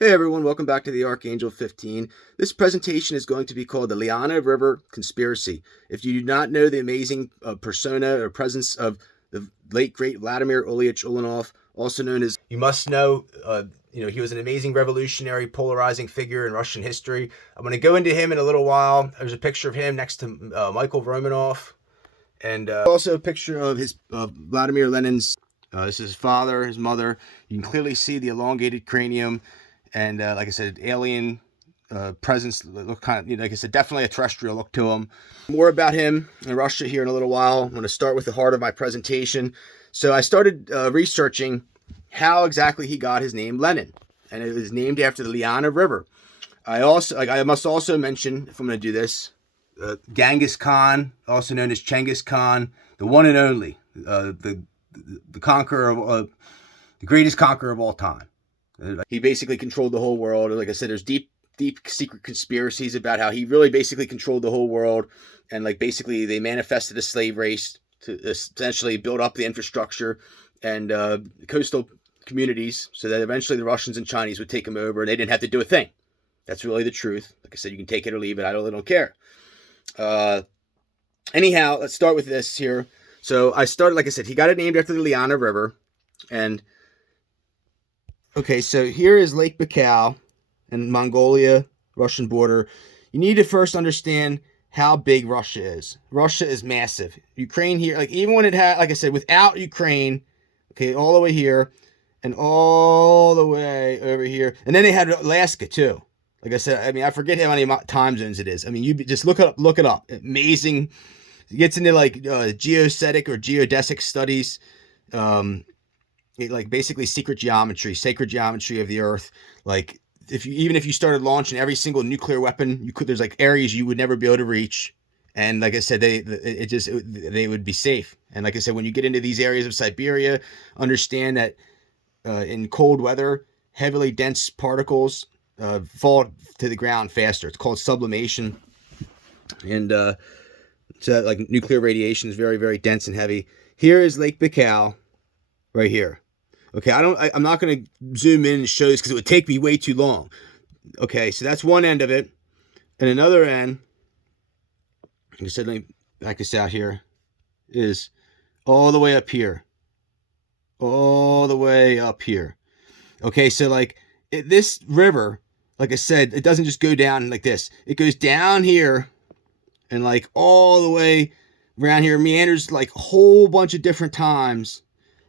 Hey everyone, welcome back to the Archangel 15. This presentation is going to be called the Lena River Conspiracy. If you do not know the amazing persona or presence of the late great Vladimir Ilyich Ulyanov, also known as, you must know, he was an amazing revolutionary, polarizing figure in Russian history. I'm going to go into him in a little while. There's a picture of him next to Michael Romanov, and also a picture of his Vladimir Lenin's. This is his father, his mother. You can clearly see the elongated cranium. And like I said, alien presence, look kind of, like I said, definitely a terrestrial look to him. More about him in Russia here in a little while. I'm going to start with the heart of my presentation. So I started researching how exactly he got his name Lenin, and it was named after the Lena River. I must also mention, if I'm going to do this, Genghis Khan, also known as Chengiz Khan, the one and only, the conqueror of the greatest conqueror of all time. He basically controlled the whole world. Like I said, there's deep secret conspiracies about how he really basically controlled the whole world, and like basically they manifested a slave race to essentially build up the infrastructure and coastal communities so that eventually the Russians and Chinese would take them over and they didn't have to do a thing. That's really the truth. Like I said, you can take it or leave it. I really don't care. Anyhow, let's start with this here. So I started, like I said, he got it named after the Lena River, and okay, so here is Lake Baikal and Mongolia, Russian border. You need to first understand how big Russia is. Russia is massive. Ukraine here, like even when it had, like I said, without Ukraine, okay, all the way here and all the way over here. And then they had Alaska too. Like I said, I mean, I forget how many time zones it is. I mean, you just look it up. Amazing. It gets into like geodetic or geodesic studies. Like basically sacred geometry of the earth. Like even if you started launching every single nuclear weapon, there's like areas you would never be able to reach. And like I said, they would be safe. And like I said, when you get into these areas of Siberia, understand that in cold weather, heavily dense particles fall to the ground faster. It's called sublimation. And so like nuclear radiation is very, very dense and heavy. Here is Lake Baikal right here. Okay, I'm not going to zoom in and show this because it would take me way too long. Okay, so that's one end of it. And another end, like I said, let me back this out here, is all the way up here. All the way up here. Okay, so like this river, like I said, it doesn't just go down like this. It goes down here and like all the way around here, meanders like a whole bunch of different times.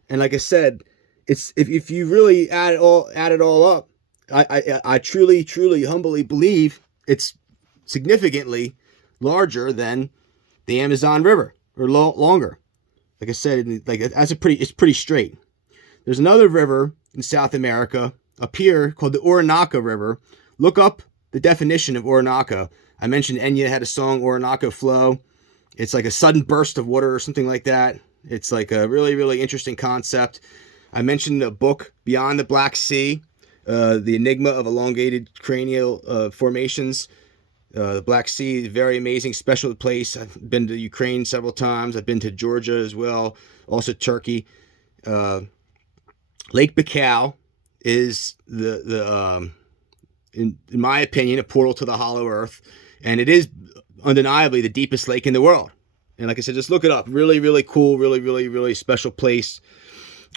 And like I said, it's if you really add it all up, I truly humbly believe it's significantly larger than the Amazon River, or longer. Like I said, like it's pretty straight. There's another river in South America up here called the Orinoco River. Look up the definition of Orinoco. I mentioned Enya had a song, Orinoco Flow. It's like a sudden burst of water or something like that. It's like a really, really interesting concept. I mentioned the book Beyond the Black Sea, the enigma of elongated cranial formations. The Black Sea is a very amazing, special place. I've been to Ukraine several times. I've been to Georgia as well, also Turkey. Lake Baikal is in my opinion, a portal to the hollow earth, and it is undeniably the deepest lake in the world. And like I said, just look it up. Really, really cool, really, really, really special place.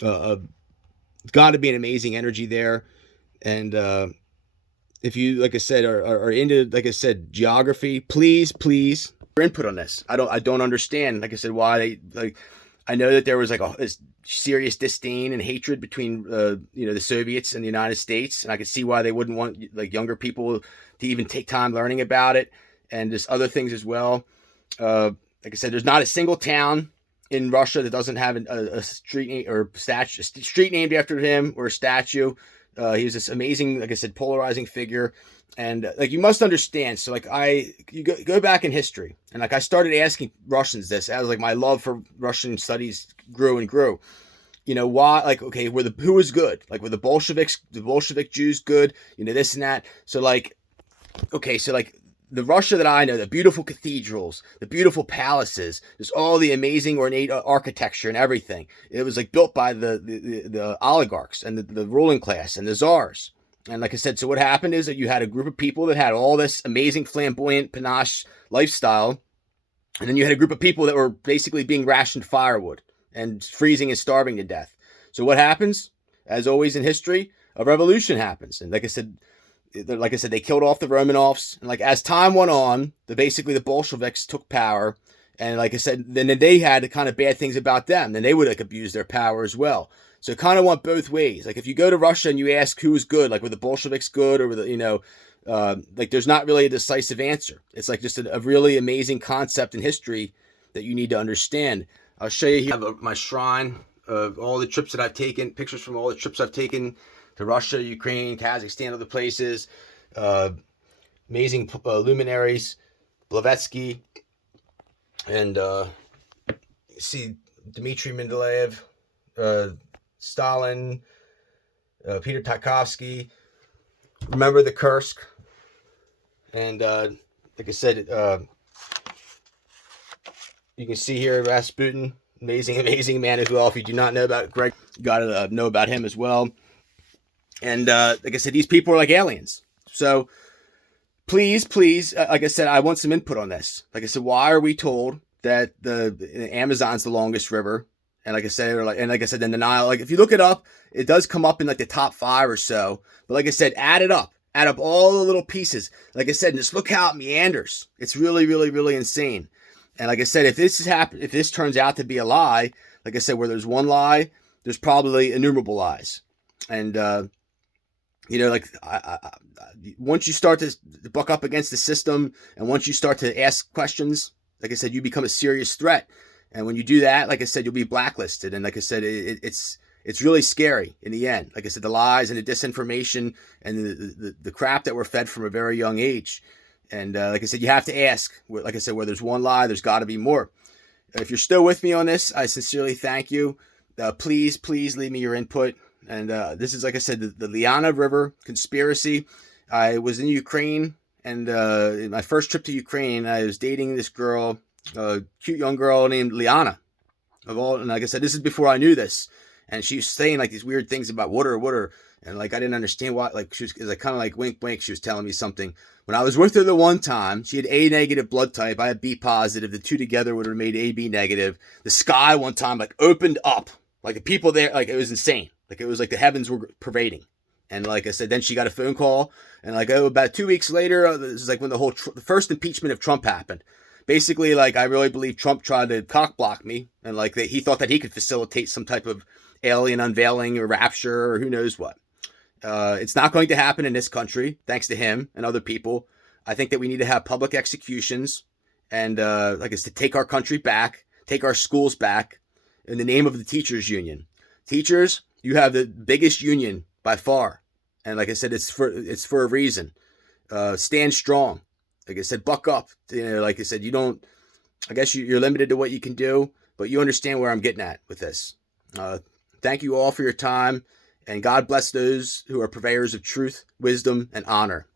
Got to be an amazing energy there. And if you, like I said, are into, like I said, geography, please your input on this. I don't understand, like I said, why they like. I know that there was like a serious disdain and hatred between the Soviets and the United States, and I could see why they wouldn't want like younger people to even take time learning about it, and just other things as well. Like I said, there's not a single town in Russia that doesn't have a street or street named after him or a statue. He was this amazing, like I said, polarizing figure. And like you must understand, so like you go back in history, and like I started asking Russians this as like my love for Russian studies grew and grew. You know why? Like okay, who was good? Like were the Bolshevik Jews good? You know this and that. So like okay, so like the Russia that I know, the beautiful cathedrals, the beautiful palaces, there's all the amazing ornate architecture and everything. It was like built by the oligarchs and the ruling class and the czars. And like I said, so what happened is that you had a group of people that had all this amazing flamboyant panache lifestyle, and then you had a group of people that were basically being rationed firewood and freezing and starving to death. So what happens? As always in history, a revolution happens. And like I said, they killed off the Romanovs. And like as time went on, basically the Bolsheviks took power. And like I said, then they had kind of bad things about them. Then they would like abuse their power as well. So it kind of went both ways. Like if you go to Russia and you ask who was good, like were the Bolsheviks good, or were the like there's not really a decisive answer. It's like just a really amazing concept in history that you need to understand. I'll show you here my shrine of all the trips that I've taken, pictures from all the trips I've taken to Russia, Ukraine, Kazakhstan, other places. Amazing luminaries, Blavatsky, and see Dmitry Mendeleev, Stalin, Peter Tchaikovsky. Remember the Kursk. And like I said, you can see here Rasputin, amazing man as well. If you do not know about Greg, you got to know about him as well. And like I said, these people are like aliens. So please, like I said, I want some input on this. Like I said, why are we told that the Amazon's the longest river? And like I said, then the Nile. Like if you look it up, it does come up in like the top 5 or so. But like I said, add it up. Add up all the little pieces. Like I said, just look how it meanders. It's really insane. And like I said, if this turns out to be a lie, like I said, where there's one lie, there's probably innumerable lies. And once you start to buck up against the system, and once you start to ask questions, like I said, you become a serious threat. And when you do that, like I said, you'll be blacklisted. And like I said, it's really scary in the end. Like I said, the lies and the disinformation and the crap that we're fed from a very young age. And like I said, you have to ask. Like I said, where there's one lie, there's got to be more. If you're still with me on this, I sincerely thank you. Please leave me your input. And this is, like I said, the Lena River conspiracy. I was in Ukraine, and in my first trip to Ukraine, I was dating this girl, a cute young girl named Liana. And like I said, this is before I knew this. And she was saying like these weird things about water. And like I didn't understand why. Like she was like kind of like wink. She was telling me something. When I was with her the one time, she had A negative blood type. I had B positive. The two together would have made AB negative. The sky one time like opened up. Like the people there, like it was insane. Like it was like the heavens were pervading. And like I said, then she got a phone call. And like about 2 weeks later, this is like when the first impeachment of Trump happened. Basically, like I really believe Trump tried to cock block me. And like he thought that he could facilitate some type of alien unveiling or rapture or who knows what. It's not going to happen in this country, thanks to him and other people. I think that we need to have public executions and, like I said, take our country back, take our schools back in the name of the teachers union. Teachers, you have the biggest union by far. And like I said, it's for a reason. Stand strong. Like I said, buck up. Like I said, I guess you're limited to what you can do, but you understand where I'm getting at with this. Thank you all for your time. And God bless those who are purveyors of truth, wisdom, and honor.